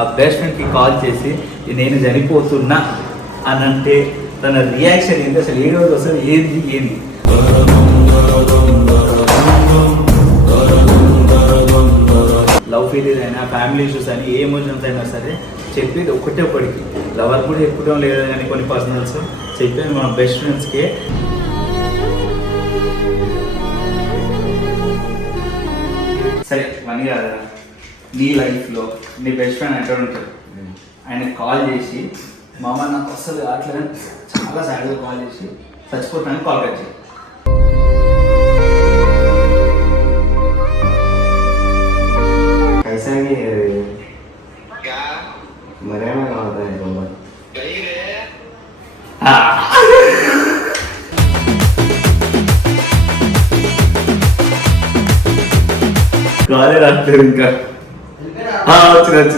ఆ బెస్ట్ ఫ్రెండ్కి కాల్ చేసి నేను చనిపోతున్నా అని అంటే తన రియాక్షన్ ఏంటి, అసలు ఏ రోజు అసలు ఏంది లవ్ ఫెయిలియర్ అయినా ఫ్యామిలీ ఇష్యూస్ అని ఏ ఎమోషన్స్ అయినా సరే చెప్పేది ఒకటికి లవర్ కూడా చెప్పడం లేదు కానీ కొన్ని పర్సనల్స్ చెప్పేది మన బెస్ట్ ఫ్రెండ్స్కే. సరే మనీ కాదా, నీ లైఫ్లో నీ బెస్ట్ ఫ్రెండ్ ఎక్కడ ఉంటాడు, ఆయన కాల్ చేసి మామ నాకు అసలు అట్లా చాలా సాడ్గా కాల్ చేసి చచ్చిపోతానని కాల్ కట్ చేయి. కాలే రాట్లేదు ఇంకా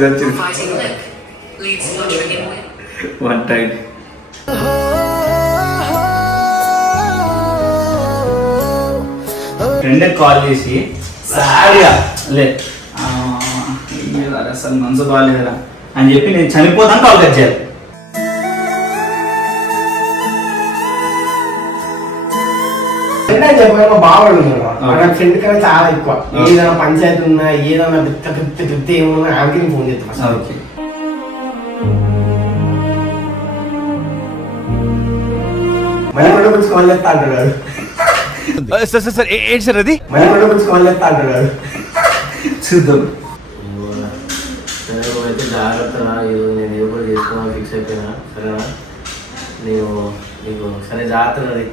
వచ్చింది వన్ టైం ఫ్రెండ్ కాల్ చేసి సాడ్గా లే అసలు మనసు బాగాలేదురా అని చెప్పి నేను చనిపోతాను కాల్ కట్ చేయాలి. బావాడు ఫ్రెండ్ కన్నా చాలా ఎక్కువ. ఏదైనా పంచాయతీ ఉన్నా ఏదైనా పెద్ద ఏమన్నా ఆమెకి ఫోన్ చేస్తాను. మళ్ళీ కూడా కొంచెం కాల్ చేస్తా అంటున్నాడు. ఏంటి సార్ అది? మళ్ళీ కూడా కొంచెం కాల్ చేస్తా అంటున్నాడు. చూద్దాం. సరే నువ్వైతే జాగ్రత్త, నేను ఏదో కూడా చేసుకోవాలని ఫిక్స్ అయిపోయినా. సరేనా, నీకు సరే జాగ్రత్త. అది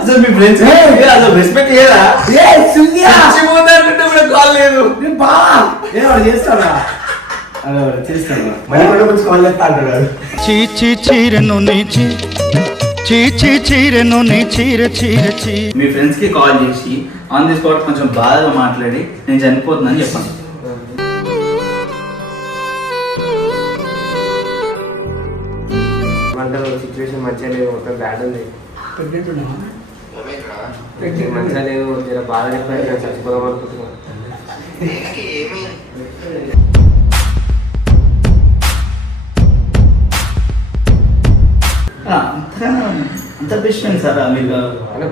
అసలు మీ ఫ్రెండ్స్ అసలు రెస్పెక్ట్ లేదా? కాల్ లేదు చేస్తాడా చేస్తాడు. మళ్ళీ కూడా కొంచెం కాల్ చేస్తా అంటున్నాడు. మీ ఫ్రెండ్స్ కి కాల్ చేసి ఆన్ ది స్పాట్ కొంచెం బాధగా మాట్లాడి నేను చనిపోతున్నాను చెప్పాను. సిచ్యువేషన్ మంచిగా లేదు, ఒక బ్యాడ్ ఉంది, మంచిగా లేదు, బాధ చెప్పి చచ్చిపోదాం అనుకుంటున్నాను. అంత బెస్ట్ ఫ్రెండ్స్ సార్ మీరు?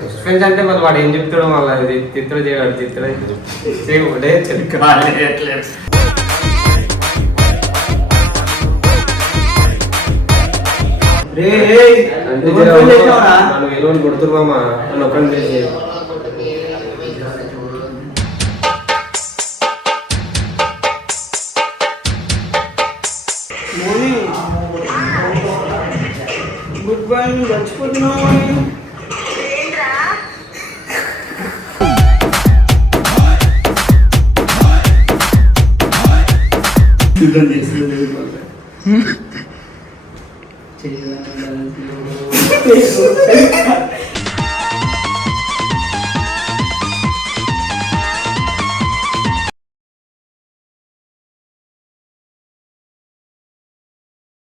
బెస్ట్ ఫ్రెండ్స్ అంటే మళ్ళీ వాడు ఏం చెప్తాడో మళ్ళీ తిత్తడం చేయడు, ఒకటే నన్ను వేరే కొడుతుర్రామా నన్ను ఒక్కడిని చేసి. గుడ్ బై, చచ్చిపోతున్నావు.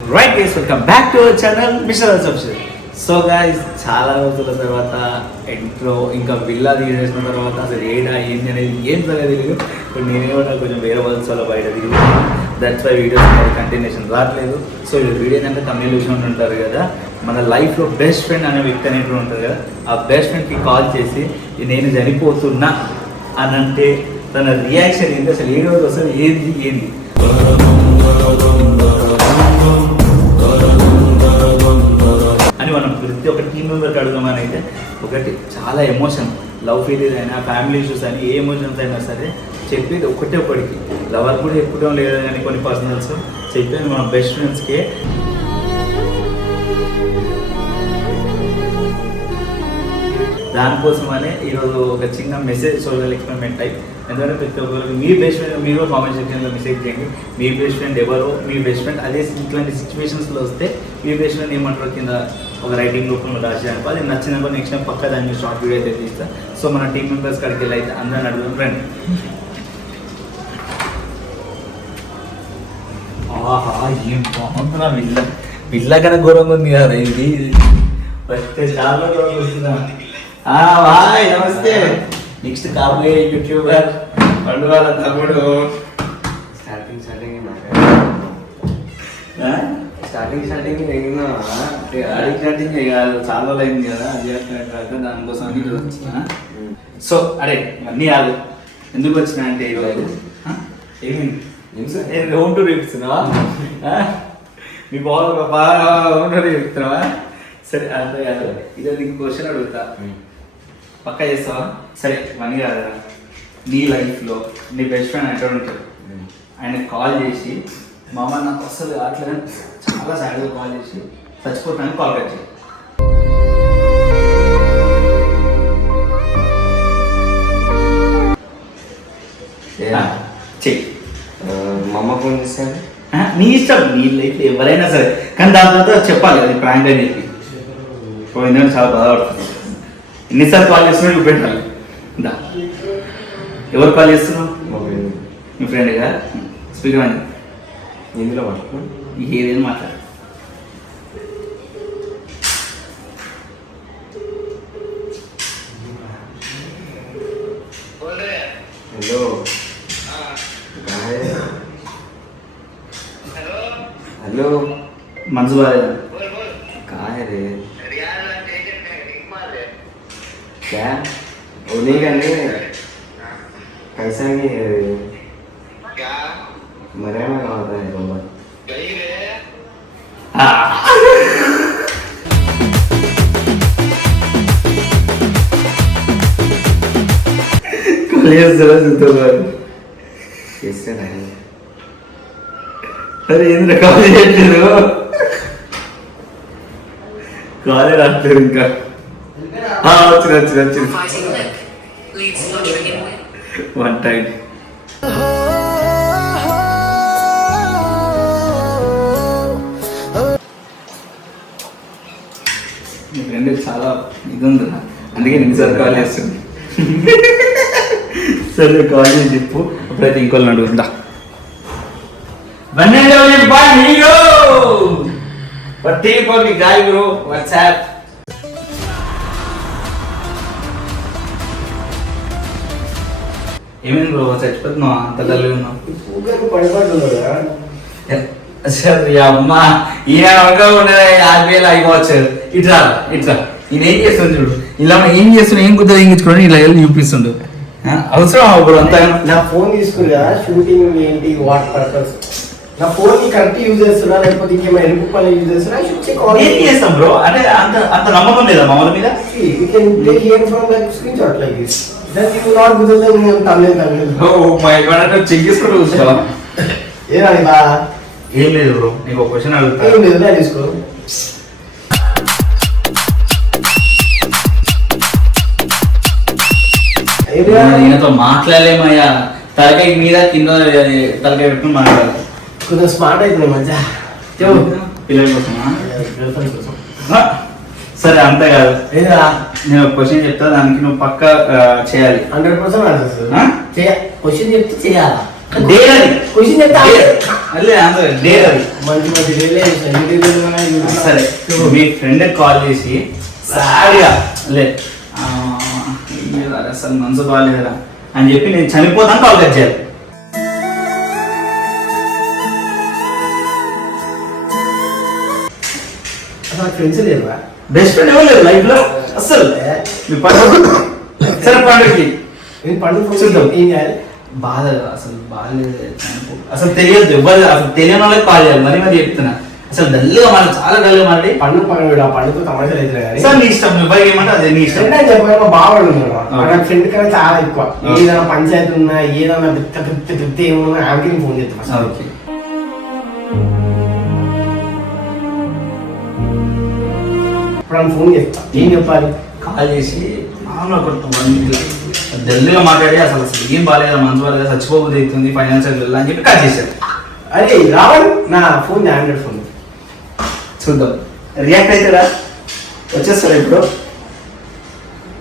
Right guys, welcome back to our channel mister associate. So guys, చాలా రోజుల తర్వాత ఇంట్రో ఇంకా విల్లా తీసేసిన తర్వాత అసలు ఏడా ఏంటి అనేది ఏం తెలియదు. ఇప్పుడు నేనేమన్నా కొంచెం వేరే వాళ్ళ బయట తిరిగి దట్స్ వై వీడియోస్ కంటిన్యూషన్ రావట్లేదు. సో ఈ వీడియో అంటే తమిళ విషయం ఉంటారు కదా, మన లైఫ్లో బెస్ట్ ఫ్రెండ్ అనే వ్యక్తి అనేవి ఉంటుంది కదా, ఆ బెస్ట్ ఫ్రెండ్కి కాల్ చేసి నేను చనిపోతున్నా అని అంటే తన రియాక్షన్ ఏంటి, అసలు ఏ రోజు అసలు ఏంది అని మనం ప్రతి ఒక్క టీం మెంబర్కి అడుగుదామని అయితే ఒకటి చాలా ఎమోషన్, లవ్ ఫెయిలియర్ అయినా ఫ్యామిలీ ఇష్యూస్ అని ఏ ఎమోషన్స్ అయినా సరే చెప్పేది ఒకటికి లవర్ కూడా చెప్పడం లేదు కానీ కొన్ని పర్సనల్స్ చెప్పేది మన బెస్ట్ ఫ్రెండ్స్కే. దానికోసమనే ఈరోజు ఒక చిన్న మెసేజ్ సోషల్ ఎక్స్పెరిమెంట్ టైప్. ఎందుకంటే ప్రతి ఒక్కరికి మీ బెస్ట్ ఫ్రెండ్ మీరు కామెంట్ సెక్షన్లో మెసేజ్ చేయండి, మీ బెస్ట్ ఫ్రెండ్ ఎవరో, మీ బెస్ట్ ఫ్రెండ్ అదే ఇట్లాంటి సిచ్యువేషన్స్లో వస్తే మీ బెస్ట్ ఫ్రెండ్ ఏమంటారో కింద ఒక రైటింగ్ రూపంలో రాసేదానికి అది నచ్చినప్పుడు నెక్స్ట్ టైం పక్క దాన్ని షార్ట్ వీడియో అయితే తీస్తాను. సో మన టీం మెంబర్స్ కాడికి వెళ్ళి అయితే అందరిని అడుగుదాం రండి. ఆహా, ఏం బాగుంటుందా విల్ల కన్నా ఘోరంగా ఉంది కదా ఇది. ఫస్ట్ చాలా రోజులు వస్తున్నా. బాయ్ నమస్తే. నెక్స్ట్ కాబోయే యూట్యూబర్ పండు వాళ్ళ తమ్ముడు. స్టార్టింగ్ స్టార్టింగ్ చేయాలి, చాలా రోజులు అయింది కదా, అది కాక దానికోసం ఇది వచ్చిన. సో అరే ఇవన్నీ కాదు, ఎందుకు వచ్చినా అంటే ఈరోజు ఏమైంది హోమ్ టూర్ చూపిస్తున్నావా? మీ బాగా హోమ్ టూర్ చూపిస్తున్నావా? సరే అంతే కాదు, ఇదే నీకు క్వశ్చన్ అడుగుతా, పక్కా చేస్తావా? సరే ఇవన్నీ కాదు, నీ లైఫ్లో నీ బెస్ట్ ఫ్రెండ్ ఎక్కడ ఉంటాడు, ఆయన కాల్ చేసి మామ నాకు అసలు అట్లా చాలా సాడ్గా కాల్ చేసి చచ్చిపోతానని కాల్ కట్ చేయి. చెయ్యి. మా అమ్మ ఫోన్ చేస్తాను. నీ ఇష్టం, నీ లైఫ్ ఎవరైనా సరే, కానీ దాని తర్వాత చెప్పాలి అది ప్రాంక్ అని చెప్పి. పోయిందని చాలా బాధపడుతుంది. ఎన్నిసార్లు కాల్ చేస్తున్నా నువ్వు పెట్టాలి. దా ఎవరు కాల్ చేస్తున్నావు? మీ ఫ్రెండ్గా స్పీకర్ అని ఇందులో పట్టుకో, ఏదేం మాట్లాడు. हेलो हेलो మనసు బాగాలేదు. कहाँ है रे? क्या वो नहीं करने कैसा नहीं है रे? मरे में कहाँ होता है बाबा? कैसे रहे? అరే ఏంద్ర కాల్ చేయట్లేదు, కాలే రాట్లేదు ఇంకా. వచ్చింది వన్ టైం. మీ ఫ్రెండ్ చాలా ఇది ఉంది, అందుకే నిమిషాలు కాల్ చేస్తుంది. సరే కాల్ చేసి చెప్పు, అప్పుడైతే ఇంకోళ్ళని అడుగుందా. వాట్సాప్ ఏమైంది బ్రో, చచ్చిపోతున్నావా? అంత డల్గా ఉన్నావు. సరే అమ్మా ఈయన ఉండదు, 50,000 అయిపోవచ్చు. ఇట్లా ఇట్లా ఈయన ఏం చేస్తుంది చూడు, ఇలా ఏం చేస్తున్నా, ఏం కుదరదు, ఏం తెచ్చుకోవడం ఇలా వెళ్ళి చూపిస్తుండు. అవసరం అప్పుడు అంతా. నా ఫోన్ తీసుకుని కదా షూటింగ్ ఏంటి వాట్ పర్పస్, నా ఫోన్ కరెక్ట్ యూజ్ చేస్తున్నా లేకపోతే ఇంకేమైనా ఎరుపు పని యూజ్ చేస్తున్నా ఏం చేస్తాం బ్రో, అంటే అంత అంత నమ్మకం లేదా మామూలు మీద? Screenshot like this that you not good తమిళ. ఓ మై గాడ్, అంటే చెక్ చేసుకుంటూ చూస్తావా? ఏనాడి బా ఏం లేదు బ్రో, నీకు ఒక క్వశ్చన్ అడుగుతా. ఏం లేదు నా తీసుకో. ఈయనతో మాట్లాడలేమయ్యా, తలకాయ మీద కింద తలకాయ పెట్టుకుని మాట్లాడాలి. కొంచెం స్మార్ట్ అవుతుంది మధ్య పిల్లల కోసమా? సరే అంతే కాదు, నేను ఒక క్వశ్చన్ చెప్తా, దానికి నువ్వు పక్క చేయాలి. 100% క్వశ్చన్ చెప్తే చేయాలా? డేర్ అది క్వశ్చన్ చెప్తే అదే ఆన్సర్ డేర్ అది. మంచి మంచి సరే మీ ఫ్రెండ్ కాల్ చేసి సారీగా లే అసలు మనసు బాగాలేదురా అని చెప్పి నేను చనిపోతాను కాల్ కట్ చేయాలి. ఫ్రెండ్స్ లేవా? బెస్ట్ ఫ్రెండ్ ఎవరు లేదు లైఫ్ లో అసలు. మీ పండుగ సరే పండుగకి పండుగ చూద్దాం. ఏం చేయాలి? బాధ అసలు బాగాలేదు, అసలు తెలియదు ఎవరు, అసలు తెలియని వాళ్ళకి కాల్ చేయాలి. మరి మరి చెప్తున్నా, అసలు డల్గా మనం చాలా డల్గా మాట్లాడి పండుగ పక్కన ఆ పండుగ తమాషాలు అయితే కానీ సార్ నీ ఇష్టం, నువ్వు ఎవరికి ఏమంటే అదే నీ ఇష్టం. చెప్పాను బావాడు నా ఫ్రెండ్ కన్నా చాలా ఎక్కువ. ఏదైనా పంచాయతీ ఉన్నా ఏదైనా పెద్ద ఏమన్నా ఆమెకి ఫోన్ చేస్తాను. ఓకే ఇప్పుడు ఆమె ఫోన్ చేస్తా, ఏం చెప్పాలి? కాల్ చేసి మామూలుగా కొంత డల్గా మాట్లాడి అసలు అసలు ఏం బాగాలేదు, మనసు బాగాలేదు, చచ్చిపోబుద్ది అవుతుంది, ఫైనాన్షియల్ అని చెప్పి కట్ చేశారు. అరే రావణ్ నా ఫోన్ ఆండ్రాయిడ్ ఫోన్ చూద్దాం రియాక్ట్ అవుతాడా, వచ్చేస్తాడు ఇప్పుడు.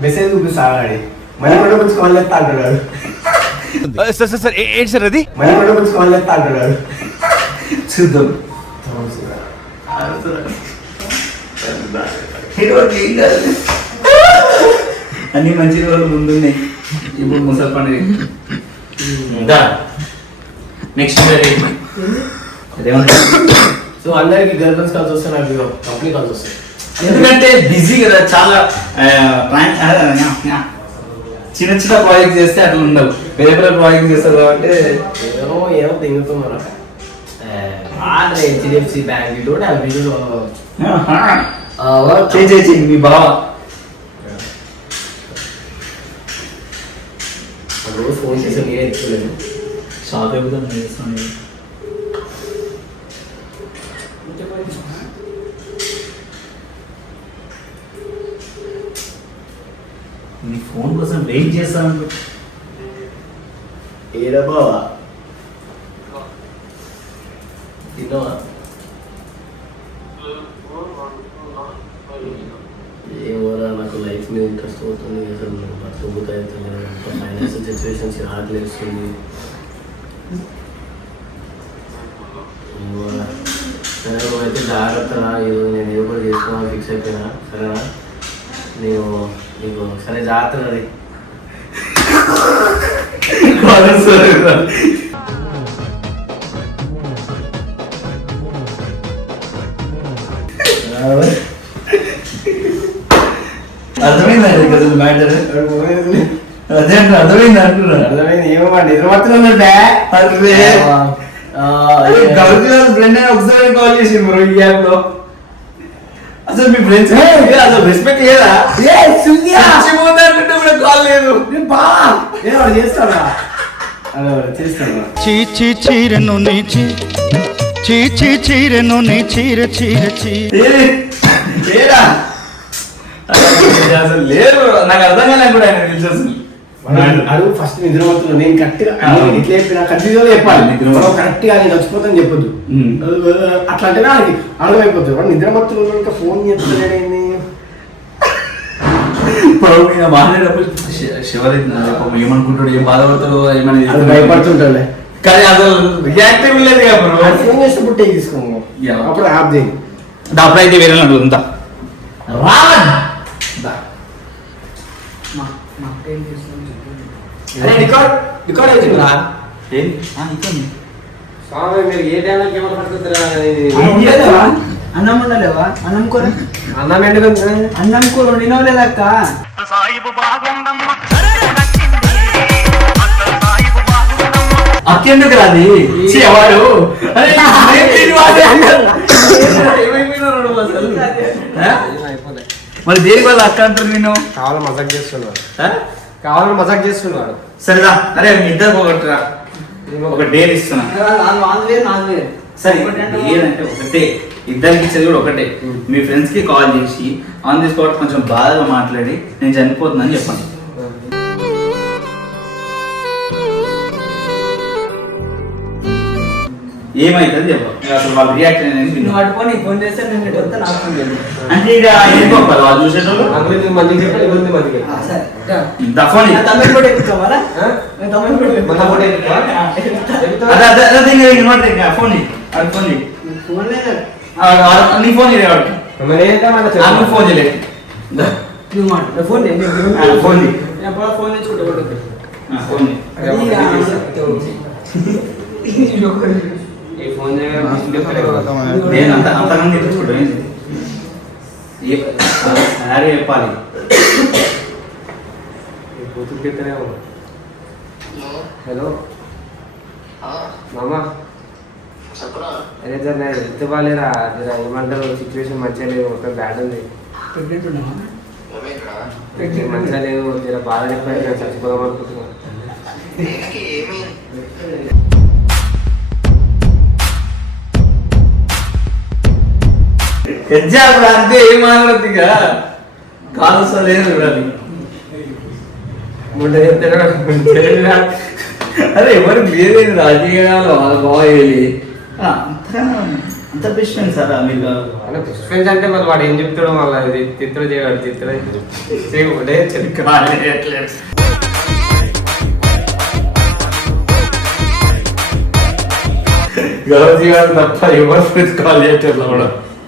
మెసేజ్ చూపిస్తాడు, మళ్ళీ కూడా కొంచెం కాల్ చేస్తా అంటున్నాడు. సార్ ఏంటి సార్ అది? మళ్ళీ కూడా కొంచెం కాల్ చేస్తా అంటున్నాడు. చూద్దాం. ఏం కాదు. అన్ని మంచి రోజులు ముందున్నాయి. ఇప్పుడు ముసలి పండుగ నెక్స్ట్ అదేమన్నా. సో అందరికి గర్ల్ ఫ్రెండ్స్ కాల్స్ వస్తే నాకు కంపెనీ కాల్స్ వస్తాయి. ఎందుకంటే బిజీ కదా చాలా. చిన్న చిన్న ప్రాజెక్ట్ చేస్తే అట్లా ఉండవు. పేపర్ ప్రాజెక్ట్ చేస్తారు కాబట్టి ఏమో తింగుతున్నారా హెచ్డిఎఫ్సి బ్యాంక్ ఇటు చేసి మీ బావ రోజు ఫోన్ చేసి నేనే ఎత్తుకోలేదు. షాప్ అయిపోతాను చేస్తాను. నీ ఫోన్ కోసం వెయిట్ చేస్తాను. ఏడా బావా తిన్నావా? ఏమోరా నాకు లైఫ్ మీద ఇంట్రెస్ట్ అవుతుంది. అసలు బతుకుతాయి ఫైనాన్షియల్ సిచ్యువేషన్స్ రావట్లేస్తుంది. సరే నువ్వైతే జాగ్రత్తరా. నేను ఏదో కూడా చేసుకోవాలి ఫిక్స్ అయిపోయినా. సరేనా? నీకు సరే జాగ్రత్త అది. అర్థమైందండి అసలు మ్యాటర్. అదే అర్థమైంది అంటున్నా. అర్థమైంది. ఏమండి నిద్రపడుతున్నాడు ఫ్రెండ్ ఒకసారి కాల్ చేసి బ్రో ఈ యాప్ లో. అసలు మీ ఫ్రెండ్స్ అసలు రెస్పెక్ట్ లేదా? కాల్ లేదు. చేస్తాడా చేస్తాడా చీచి చీరను నీచి చీచి చీరను నీ చీర చీర చీ లేరా అసలు లేరు. నాకు అర్థం కాలేదు కూడా ఆయన తెలిసి అసలు అడుగు ఫస్ట్ నిద్రపోతున్నాడు. నేను కరెక్ట్గా ఇట్లా చెప్పిన కరెక్ట్గా చెప్పాలి. కరెక్ట్గా నేను చచ్చిపోతాను చెప్పొద్దు. అట్లా అంటేనే ఆయనకి అర్థమైపోతుంది. వాడు నిద్రపోతున్నాడు ఇంకా ఫోన్ చేస్తున్నాడేంది. మాట్లాడేటప్పుడు శివరి ఏమనుకుంటాడు, ఏం బాధపడతాడు, ఏమైనా భయపడుతుంటాడు. కానీ అసలు రియాక్టివ్ లేదు కదా. ఫోన్ చేసినప్పుడు టేక్ తీసుకోము. అప్పుడు యాప్ చేయండి. డబ్బులు అయితే వేరే అంతా రికార్డ్ అవుతుందా? స్వామి మీరు ఏ టైంలో కెమెరా పడుతుందిరా? అన్నం ఉండలేవా? అన్నం కూర అన్నం ఎందుకు? అన్నం కూర వండినవలేదక్క. అక్కెందుకు రాది వాడు మరి దేని వల్ల అక్క అంటారు నేను? కావాలని మజాక్ చేస్తున్నాడు. కావాలని మజాక్ చేస్తున్నాడు. సరేదా? అరే మీ ఇద్దరు ఒకటిరా, ఒక డేర్ ఇస్తున్నా. సరే ఏదంటే ఒకటే, ఇద్దరికి ఇచ్చేది కూడా ఒకటే. మీ ఫ్రెండ్స్ కి కాల్ చేసి ఆన్ ది స్పాట్ కొంచెం బాధగా మాట్లాడి నేను చనిపోతుందని చెప్పండి. ఏమైతుంది చెప్పు. అసలు వాళ్ళ రియాక్షన్ అనేది ఫోన్ చేస్తే నేను ఇటు వస్తే నాకు ఫోన్ చేయండి. అంటే ఇక వెళ్ళిపోవాలి వాళ్ళు చూసేటోళ్ళు. అందులో మంచిగా చెప్పాలి, ఇబ్బంది మంచిగా. దఫోని తమిళ కూడా ఎక్కుతావారా? తమిళ కూడా మన కూడా ఎక్కువ. ఫోన్ అది ఫోన్ ఫోన్ లేదు. నీ ఫోన్ చేయవాడు మరి ఏంటో మన చెప్పు. ఫోన్ చేయలేదు. నువ్వు మాట ఫోన్ ఫోన్ ఫోన్ తెచ్చుకుంటా. ఫోన్ ఈ ఫోన్ నేను అంతమంది తెచ్చుకుంటాను. సారీ చెప్పాలి. హలో మామా, అదే సార్ నేను హెల్త్ బాగాలేరా, ఏమంటారు సిచ్యువేషన్ మంచిగా లేదు, మొత్తం బ్యాడ్ ఉంది, మంచిగా లేదు, జర బాధ ఎక్కువ చచ్చిపోదాం అనుకుంటున్నాను. అంతే ఏం మాట్లాడుతుందిగా కాలుస్తలేదు చూడాలి. అరే ఎవరికి లేదేది రాజకీయాలు వాళ్ళ బాగా అంత బెస్ట్ ఫ్రెండ్ సార్ మీకు. బెస్ట్ ఫ్రెండ్స్ అంటే మరి వాడు ఏం చెప్తాడు, మళ్ళీ తిత్తడు చేయడు, తిత్తడే గౌరవ గారు తప్ప ఎవరు ఫ్రెండ్స్ కాల్ చేయట్లేదు కూడా.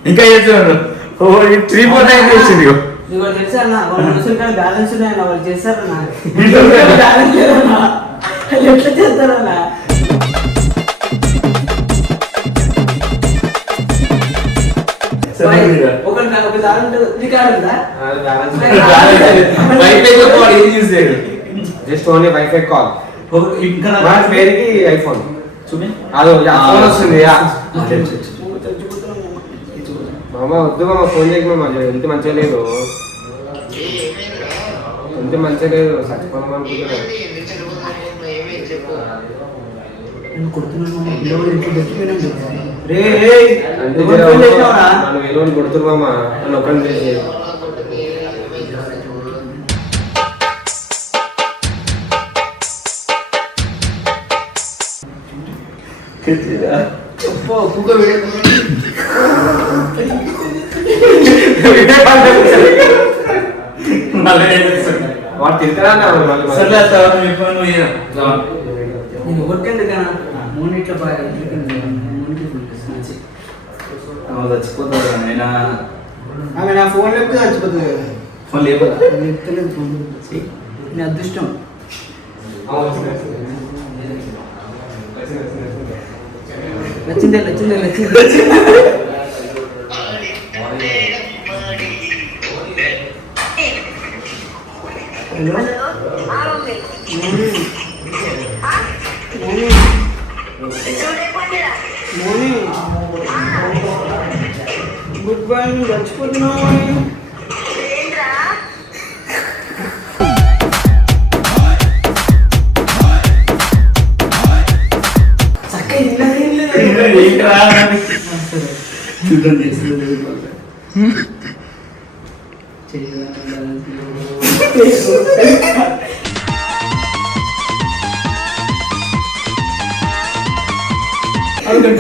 ఇంకా చేస్తున్నాడు ఓ 349 వచ్చింది ఇగో. నీకు ఒకటి తెలుసా అన్న వాళ్ళు మనుషులు కానీ బ్యాలెన్స్ ఉన్నాయన్న వాళ్ళు చేస్తారన్న బ్యాలెన్స్ లేదన్న వాళ్ళు ఎట్లా చేస్తారన్న ఒక దాని ఉంటుంది కార్డు ఉందా వైఫై తో వాడు ఏం యూస్ చేయడు. జస్ట్ ఓన్లీ వైఫై కాల్ ఇంకా మా పేరుకి ఐఫోన్ చూపి అదో ఫోన్ వస్తుంది మామ వద్దు మామ ఫోన్ చేయకు మామ హెల్త్ మంచిగా లేదు హెల్త్ మంచిగా లేదు చచ్చిపోదాం అనుకుంటున్నాను నేను కొడుతున్నాను పిల్లలు ఇంట్లో దొరికిపోయినాడు రే అంటే ఎవరు ఫోన్ చేసినావురా? నన్ను వేలు కొడుతురు మామ నన్ను ఒక్కడిని చేసి చెప్పు కుక్క వీడియో వాడు తింటారా సర్లే అత్త, మీ ఫోన్ నువ్వు ఇయ్యరా. నేను ఎవరికెందుకన్నా మూడు ఇట్లా మూడుకి ఫోన్ చేస్తాను నువ్వు చచ్చిపోతావు అయినా ఆమె నా ఫోన్ లేకపోతే చచ్చిపోతుంది కదా ఫోన్ లేకపోతే చెప్తలేదు ఫోన్ నీ అదృష్టం వచ్చిందే గుడ్ మార్నింగ్ చచ్చిపోతున్నావు చూద్దాం చేస్తుంది